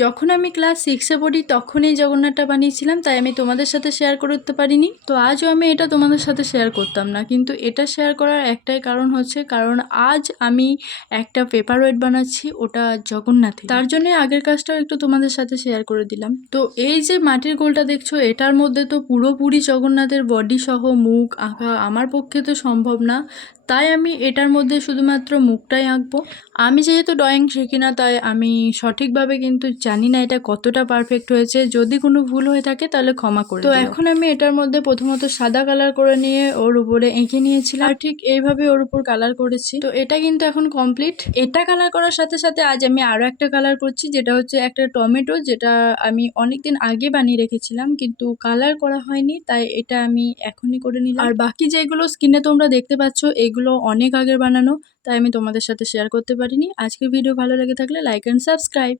যখন আমি ক্লাস 6 পড়ি তখন এই জগন্নাথটা বানিয়েছিলাম, তাই আমি তোমাদের সাথে শেয়ার করতে পারিনি। তো আজও আমি এটা তোমাদের সাথে শেয়ার করতাম না, কিন্তু এটা শেয়ার করার একটাই কারণ হচ্ছে, কারণ আজ আমি একটা পেপার ওয়েট বানাচ্ছি, ওটা জগন্নাথে। তার জন্য আগের কাজটাও একটু তোমাদের সাথে শেয়ার করে দিলাম। তো এই যে মাটির গোলটা দেখছো, এটার মধ্যে তো পুরোপুরি জগন্নাথের বডি সহ মুখ আঁকা আমার পক্ষে তো সম্ভব না, তাই আমি এটার মধ্যে শুধুমাত্র মুখটাই আঁকবো। আমি যেহেতু ড্রয়িং শিখি না, তাই আমি সঠিকভাবে কিন্তু জানি না এটা কতটা পারফেক্ট হয়েছে। যদি কোনো ভুল হয়ে থাকে তাহলে ক্ষমা করে দিও। তো এখন আমি এটার মধ্যে প্রথমত সাদা কালার করে নিয়ে ওর উপরে এঁকে নিয়েছিলাম, আর ঠিক এইভাবে ওর উপর কালার করেছি। তো এটা কিন্তু এখন কমপ্লিট। এটা কালার করার সাথে সাথে আজ আমি আরো একটা কালার করছি, যেটা হচ্ছে একটা টমেটো, যেটা আমি অনেকদিন আগে বানিয়ে রেখেছিলাম কিন্তু কালার করা হয়নি, তাই এটা আমি এখনই করে নিলাম। আর বাকি যেগুলো স্ক্রিনে তোমরা দেখতে পাচ্ছ, এগুলো অনেক আগের বানানো, তাই আমি তোমাদের সাথে শেয়ার করতে পারিনি। আজকের ভিডিও ভালো লেগে থাকলে লাইক অ্যান্ড সাবস্ক্রাইব।